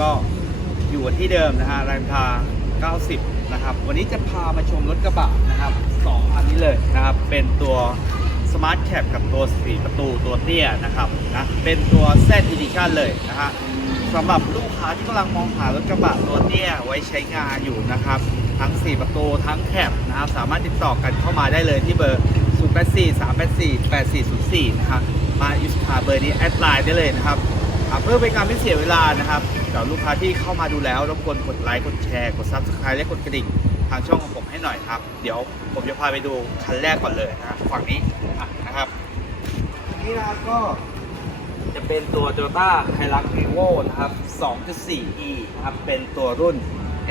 ก็อยู่ที่เดิมนะฮะรามอินทา90 นะครับ วันนี้จะพามาชมรถกระบะนะครับสองอันนี้เลยนะครับ เป็นตัว Smart Cap กับตัว4ประตูตัวเตี้ยนะครับนะเป็นตัว Z Edition เลยนะฮะสำหรับลูกค้าที่กำลังมองหารถกระบะตัวเตี้ยไว้ใช้งานอยู่นะครับ ทั้ง 4 ประตูทั้งแคปนะครับ สามารถติดต่อกันเข้ามาได้เลยที่เบอร์ 0 8 4 3 8 4 8 4 0 4 นะครับ มาอิสคาเบอร์นี้แอดไลน์ได้เลยนะครับ อ่าเพื่อเป็นการไม่เสียเวลานะครับเดี๋ยวลูกค้าที่เข้ามาดูแล้วรบกวนกดไลค์กดแชร์กด Subscribe และกดกระดิ่งทางช่องของผมให้หน่อยครับ เดี๋ยวผมจะพาไปดูคันแรกก่อนเลยนะครับฝั่งนี้อะนะครับนี่นะครับก็จะเป็นตัว Toyota Hilux Revo นะครับ 2.4e นะครับ เป็นตัวรุ่น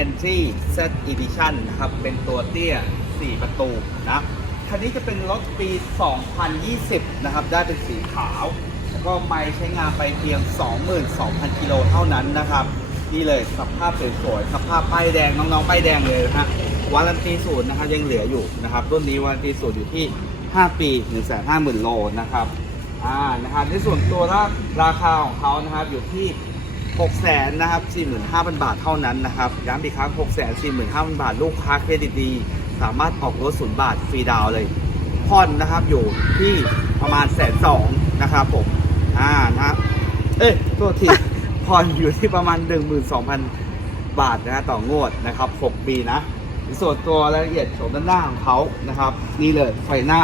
Entry Z Edition นะครับ เป็นตัวเตี้ย 4 ประตูนะ คันนี้จะเป็นรถปี 2020 นะครับ ได้เป็นสีขาวแล้ว ก็ไม่ใช้งานไปเพียง 22,000 กิโลเท่านั้นนะครับ นี่เลยสภาพสวยๆสภาพป้ายแดงน้องๆป้ายแดงเลยนะฮะวารันตีศูนย์นะครับยังเหลืออยู่นะครับรุ่นนี้วารันตีศูนย์อยู่ที่ 5 ปี 150,000 โลนะครับอ่านะครับในส่วนตัวราราคาของเขานะครับอยู่ที่6 0 0 0 0นะครับ45,000 บาทเท่านั้นนะครับย้ำอีกครั้ง6 4 5 0 0 0 บาท ลูกค้าเครดิตดี สามารถออกรถศูนย์บาทฟรีดาวเลยผ่อนนะครับอยู่ที่ประมาณแสนสองนะครับผม อ่านะครับเอ้ยโทษที ผ่อนอยู่ที่ประมาณ 12,000 บาทนะฮะต่องวดนะครับ 6 ปีนะในส่วนตัวรายละเอียดของด้านหน้าของเขานะครับ นี่เลยไฟหน้า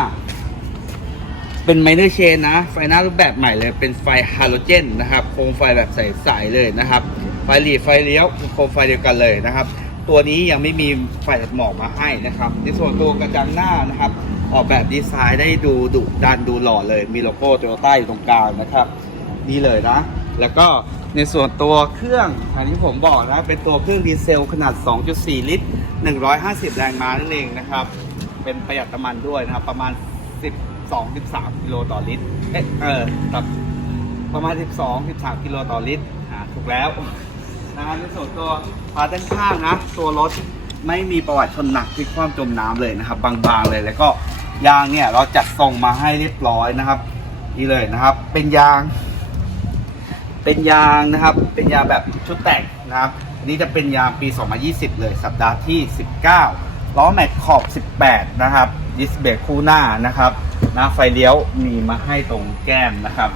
เป็นไมเนอร์เชนนะ ไฟหน้ารูปแบบใหม่เลย เป็นไฟฮาโลเจนนะครับ โคมไฟแบบใสๆเลยนะครับ ไฟหลีไฟเลี้ยวโคมไฟเดียวกันเลยนะครับ ตัวนี้ยังไม่มีไฟตัดหมอกมาให้นะครับ ในส่วนตัวกระจังหน้านะครับ ออกแบบดีไซน์ได้ดูดุดันดูหล่อเลย มีโลโก้โตโยต้าอยู่ตรงกลางนะครับ นี่เลยนะ แล้วก็ในส่วนตัวเครื่องอย่างที่ผมบอกนะ เป็นตัวเครื่องดีเซลขนาด 2.4 ลิตร 150 แรงม้านั่นเองนะครับ เป็นประหยัดน้ำมันด้วยนะครับ ประมาณ 12-13 กิโลต่อลิตร เอ๊ะเออครับประมาณ 12-13 กิโลต่อลิตรอ่าถูกแล้วนะครับในส่วนตัวฝาด้านข้างนะ ตัวรถไม่มีประวัติชนหนักที่ความจมน้ำเลยนะครับ บางๆเลยแล้วก็ ยางเนี่ยเราจัดทรงมาให้เรียบร้อยนะครับนี่เลยนะครับ เป็นยาง เป็นยางนะครับ เป็นยางแบบชุดแต่งนะครับนนี้จะเป็นยางปี 2020 เลยสัปดาห์ที่ 19 ล้อแม็กขอบ 18 นะครับดิสเบรกคู่หน้านะครับนะไฟเลี้ยวมีมาให้ตรงแก้มนะครับ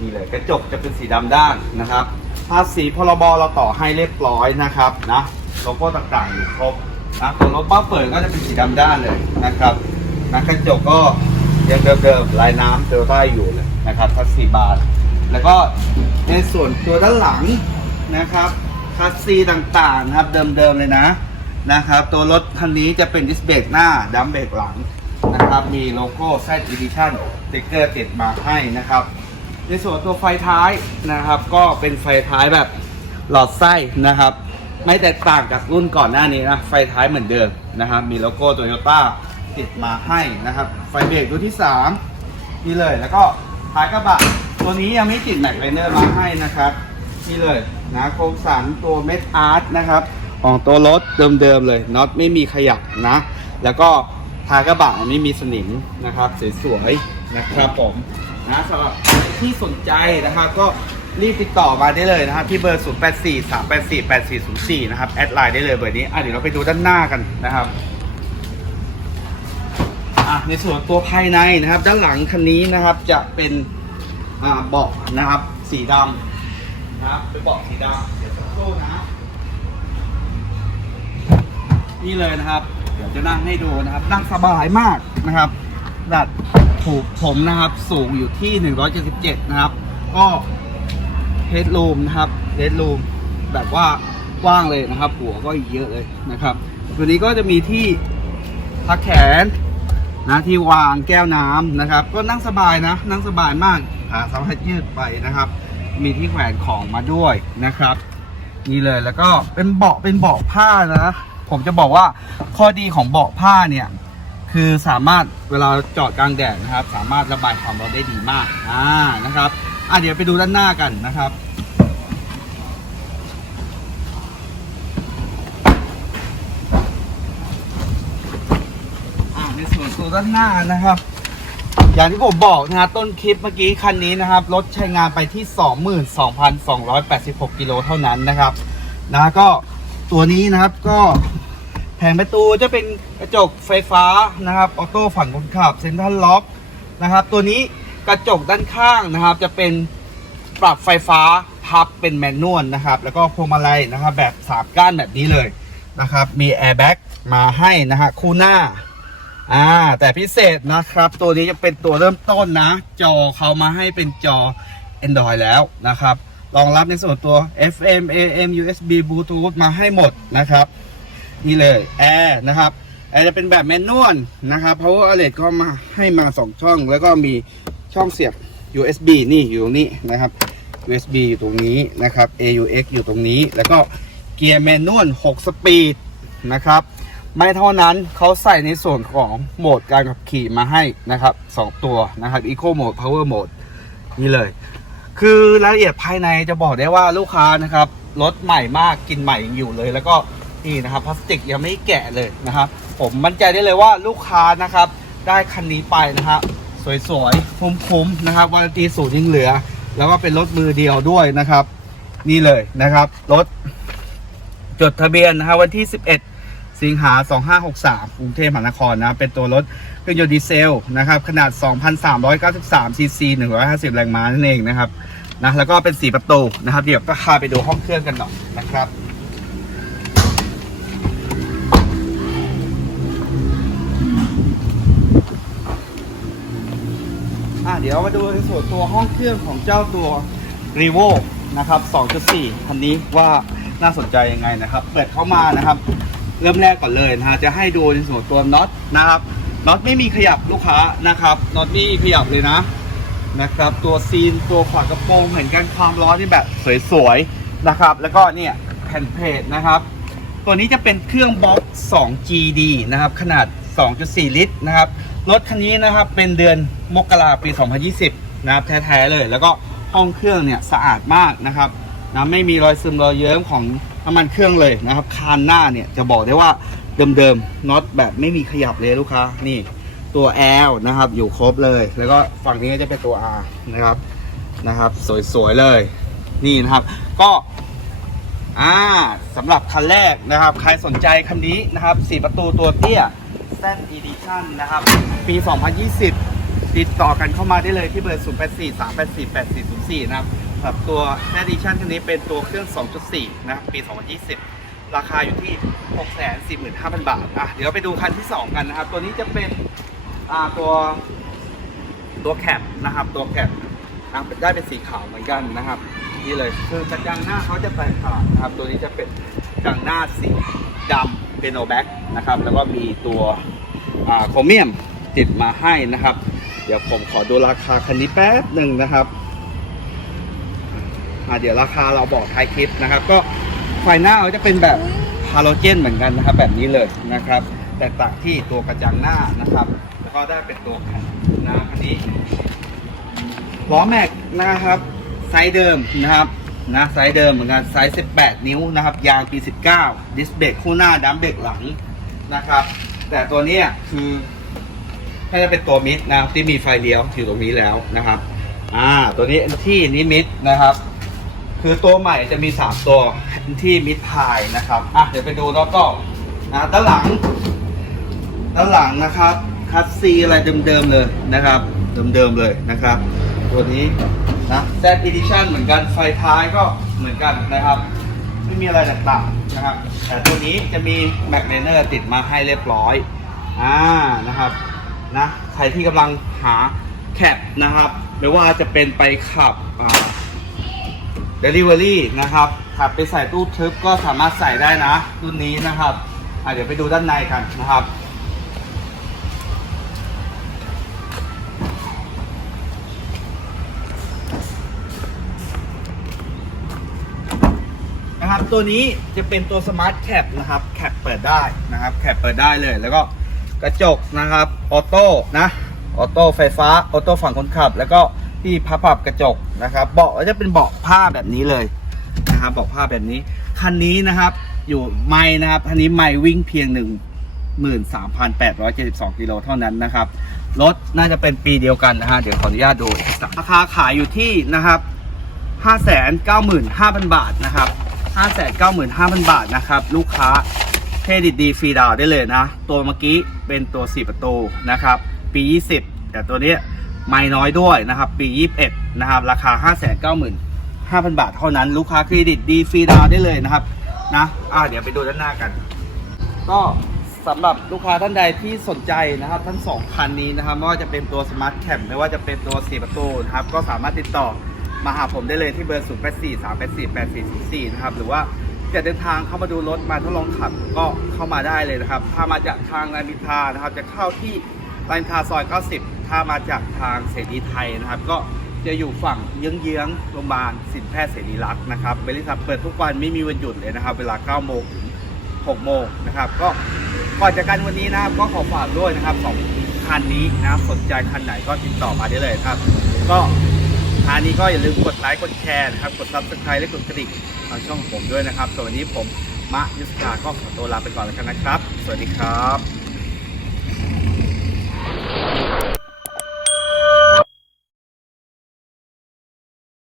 นี่เลยกระจกจะเป็นสีดำด้านนะครับภาษีพรบเราต่อให้เรียบร้อยนะครับนะโลโก้ต่างๆอยู่ครบนะตัวรถบ้าเปิดก็จะเป็นสีดำด้านเลยนะครับ นะกระจกก็ยังเดิมๆลายน้ำเดลต้าอยู่เลยนะครับทัสสีบาทแล้วก็ในส่วนตัวด้านหลังนะครับคัสซีต่างๆนะครับเดิมๆเลยนะนะครับ ตัวรถคันนี้จะเป็นดิสเบรกหน้าดัมเบรกหลังนะครับ มีโลโก้ไซต์อีดิชั่นสติ๊กเกอร์ติดมาให้นะครับ ในส่วนตัวไฟท้ายนะครับ ก็เป็นไฟท้ายแบบหลอดไส้นะครับ ไม่แตกต่างจากรุ่นก่อนหน้านี้นะ ไฟท้ายเหมือนเดิมนะครับ มีโลโก้โตโยต้า ติดมาให้นะครับ ไฟเบรกตัวที่ 3 นี่เลยแล้วก็ท้ายกระบะตัวนี้ยังไม่ติดแม็กไลเนอร์มาให้นะครับ นี่เลยนะโครงสันตัวเม็ดอาร์ตนะครับของตัวรถเดิมๆเลยน็อตไม่มีขยับนะ แล้วก็ท้ายกระบะไม่มีสนิมนะครับสวยๆนะครับผมนะสำหรับที่สนใจนะครับก็รีบติดต่อมาได้เลยนะครับที่เบอร์ 0 8 4 3 8 4 8 4 0 4 นะครับ แอดไลน์ได้เลยเบอร์นี้อะเดี๋ยวเราไปดูด้านหน้ากันนะครับ ในส่วนตัวภายในนะครับ ด้านหลังคันนี้นะครับจะเป็นเบาะนะครับ สีดำนะครับเป็นเบาะสีดำเดี๋ยวสักครู่นะนี่เลยนะครับ เดี๋ยวจะนั่งให้ดูนะครับ นั่งสบายมากนะครับ ดัดถูกผมนะครับ สูงอยู่ที่ 177 นะครับ ก็เฮดรูมนะครับเฮดรูมแบบว่ากว้างเลยนะครับ หัวก็เยอะเลยนะครับ ตัวนี้ก็จะมีที่พักแขน นะที่วางแก้วน้ำนะครับ ก็นั่งสบายนะ นั่งสบายมากขาสามารถยืดไปนะครับ มีที่แขวนของมาด้วยนะครับ นี่เลยแล้วก็เป็นเบาะเป็นเบาะผ้านะ ผมจะบอกว่าข้อดีของเบาะผ้าเนี่ยคือสามารถเวลาจอดกลางแดดนะครับ สามารถระบายความร้อนได้ดีมากอ่านะครับอะเดี๋ยวไปดูด้านหน้ากันนะครับ ในส่วนตัวด้านหน้านะครับ อย่างที่ผมบอกนะฮะต้นคลิปเมื่อกี้คันนี้นะครับรถใช้งานไปที่ 22,286กิโลเท่านั้นนะครับนะก็ตัวนี้นะครับก็แผงประตูจะเป็นกระจกไฟฟ้านะครับออโต้ฝั่งคนขับเซ็นทรัลล็อกนะครับ ตัวนี้กระจกด้านข้างนะครับ จะเป็นปรับไฟฟ้าพับเป็นแมนนวลนะครับ แล้วก็พวงมาลัยนะครับ แบบสามก้านแบบนี้เลยนะครับ มีแอร์แบ็กมาให้นะฮะคู่หน้า อ่าแต่พิเศษนะครับ ตัวนี้จะเป็นตัวเริ่มต้นนะ จอเขามาให้เป็นจอ Android แล้วนะครับรองรับในส่วนตัว FM AM USB Bluetooth มาให้หมดนะครับ นี่เลยแอร์นะครับแอร์จะเป็นแบบแมนนวลนะครับ Power Outlet ก็มาให้มา 2 ช่อง แล้วก็มีช่องเสียบ USB นี่อยู่ตรงนี้นะครับ USB อยู่ตรงนี้นะครับ AUX อยู่ตรงนี้ แล้วก็เกียร์แมนนวล6 สปีดนะครับ ไม่เท่านั้นเขาใส่ในส่วนของโหมดการขับขี่มาให้นะครับ 2 ตัวนะครับ Eco Mode Power Mode นี่เลย คือรายละเอียดภายในจะบอกได้ว่าลูกค้านะครับรถใหม่มากกินใหม่ยังอยู่เลย แล้วก็นี่นะครับพลาสติกยังไม่แกะเลยนะครับ ผมมั่นใจได้เลยว่าลูกค้านะครับ ได้คันนี้ไปนะครับสวยๆคุ้มๆนะครับวารันตีศูนย์ยังเหลือ แล้วก็เป็นรถมือเดียวด้วยนะครับ นี่เลยนะครับรถจดทะเบียนนะครับวันที่ 11 สิงหา 2563 กรุงเทพมหานครนะเป็นตัวรถเครื่องยนต์ดีเซลนะครับขนาด 2,393ซีซี150 แรงม้านั่นเองนะครับนะแล้วก็เป็น4ประตูนะครับ เดี๋ยวก็พาไปดูห้องเครื่องกันหน่อยนะครับอะเดี๋ยวมาดูในส่วนตัวห้องเครื่องของเจ้าตัว r e v o นะครับ 2.4คันนี้ว่าน่าสนใจยังไงนะครับ เปิดเข้ามานะครับ เริ่มแรกก่อนเลยนะฮะจะให้ดูในส่วนตัวน็อตนะครับน็อตไม่มีขยับลูกค้านะครับน็อตไม่มีขยับเลยนะนะครับ ตัวซีนตัวฝากระโปรงเหมือนกันความร้อนนี่แบบสวยๆนะครับ แล้วก็เนี่ยแผ่นเพจนะครับ ตัวนี้จะเป็นเครื่องบล็อก 2GD นะครับ ขนาด 2.4 ลิตรนะครับรถคันนี้นะครับเป็นเดือนมกราปี 2020 นะครับแท้ๆเลย แล้วก็ห้องเครื่องเนี่ยสะอาดมากนะครับนะไม่มีรอยซึมรอยเยิ้มของ น้ำมันเครื่องเลยนะครับ คานหน้าเนี่ยจะบอกได้ว่าเดิมๆน็อตแบบไม่มีขยับเลยลูกค้านี่ตัว L นะครับ อยู่ครบเลย แล้วก็ฝั่งนี้จะเป็นตัว R นะครับนะครับ สวยๆเลยนี่นะครับ ก็อ่าสำหรับคันแรกนะครับ ใครสนใจคันนี้นะครับ4ประตูตัวเตี้ย Z Edition นะครับ ปี 2020 ติดต่อกันเข้ามาได้เลยที่เบอร์ 084 384 8404 นะครับ สำหรับตัว Z Edition คันนี้เป็นตัวเครื่อง 2.4 นะ ปี 2020 ราคาอยู่ที่ 645,000 บาท อะ เดี๋ยวไปดูคันที่ 2 กันนะครับ ตัวนี้จะเป็นอ่าตัวตัวแคปนะครับ ตัวแคปนะได้เป็นสีขาวเหมือนกันนะครับ นี่เลย คือกระจังหน้าเขาจะแตกต่างนะครับ ตัวนี้จะเป็นกระจังหน้าสีดำเป็นโอแบ็กนะครับ แล้วก็มีตัวอ่าโครเมียมติดมาให้นะครับ เดี๋ยวผมขอดูราคาคันนี้แป๊บหนึ่งนะครับ อ่าเดี๋ยวราคาเราบอกท้ายคลิปนะครับ ก็ไฟหน้าเขาจะเป็นแบบฮาโลเจนเหมือนกันนะครับ แบบนี้เลยนะครับ แตกต่างที่ตัวกระจังหน้านะครับ แล้วก็ได้เป็นตัวแผ่นหน้าคันนี้ล้อแม็กนะครับไซส์เดิมนะครับนะไซส์เดิมเหมือนกันไซส์ 18 นิ้วนะครับ ยางปี 19 ดิสเบรกคู่หน้าดัมเบรกหลังนะครับ แต่ตัวนี้คือน่าจะเป็นตัวมิดนะครับที่มีไฟเลี้ยวอยู่ตรงนี้แล้วนะครับ อ่า ตัวนี้ที่นี้มิดนะครับ คือตัวใหม่จะมี 3 ตัวที่มิดพายนะครับอะเดี๋ยวไปดูรอบต่อนะด้านหลัง ด้านหลังนะครับ คัสซีอะไรเดิมๆเลยนะครับ เดิมๆเลยนะครับ ตัวนี้นะ Z Edition เหมือนกันไฟท้ายก็เหมือนกันนะครับ ไม่มีอะไรต่างๆนะครับ แต่ตัวนี้จะมีแบ็คเลเนอร์ติดมาให้เรียบร้อยอ่านะครับนะใครที่กำลังหาแคปนะครับ ไม่ว่าจะเป็นไปขับอ่า Delivery นะครับขับไปใส่ตู้ทึบก็สามารถใส่ได้นะ รุ่นนี้นะครับเดี๋ยวไปดูด้านในกันนะครับ นะครับตัวนี้จะเป็นตัวสมาร์ทแคปนะครับแคปเปิดได้นะครับแคปเปิดได้เลยแล้วก็กระจกนะครับออโต้นะออโต้ไฟฟ้าออโต้ฝั่งคนขับ แล้วก็ ที่พับปรับกระจกนะครับ เบาะจะเป็นเบาะผ้าแบบนี้เลยนะครับเบาะผ้าแบบนี้คันนี้นะครับ อยู่ไม่นะครับคันนี้ไม่วิ่งเพียง1 13,872กิโลเท่านั้นนะครับรถน่าจะเป็นปีเดียวกันนะฮะเดี๋ยวขออนุญาตดูเอกสารราคาขายอยู่ที่นะครับ595,000 บาทนะครับ595,000 บาทนะครับ ลูกค้าเครดิตดีฟรีดาวได้เลยนะ ตัวเมื่อกี้เป็นตัว 4 ประตูนะครับ ปี 20 แต่ตัวเนี้ย ไม่น้อยด้วยนะครับ ปี 21 นะครับ ราคา 595,000 บาทเท่านั้นลูกค้าเครดิตดีฟรีดาวได้เลยนะครับนะอ่าเดี๋ยวไปดูด้านหน้ากัน ก็สำหรับลูกค้าท่านใดที่สนใจนะครับ ทั้งสองคันนี้นะครับไม่ว่าจะเป็นตัว Smart Cab ไม่ว่าจะเป็นตัว4ประตูนะครับ ก็สามารถติดต่อมาหาผมได้เลยที่เบอร์ 0 8 4 3 8 4 8 4 4 4 นะครับ หรือว่าจะเดินทางเข้ามาดูรถมาทดลองขับก็เข้ามาได้เลยนะครับ ถ้ามาจากทางรามอินทรานะครับ จะเข้าที่รามอินทราซอย 90 ถ้ามาจากทางเสรีไทยนะครับ ก็จะอยู่ฝั่งเยื้องๆโรงพยาบาลสินแพทย์เสรีรักษ์นะครับบริษัทเปิดทุกวันไม่มีวันหยุดเลยนะครับ เวลา9โมงถึง6โมงนะครับ ก็ก่อนจากกันวันนี้นะครับก็ขอฝากด้วยนะครับสองคันนี้นะสนใจคันไหนก็ติดต่อมาได้เลยครับ ก็ทานนี้ก็อย่าลืมกดไลค์กดแชร์นะครับ กด subscribe และกดกระดิ่งทางช่องของผมด้วยนะครับส่วนวันนี้ผมมะยุสกาก็ขอตัวลาไปก่อนแล้วกันนะครับ สวัสดีครับ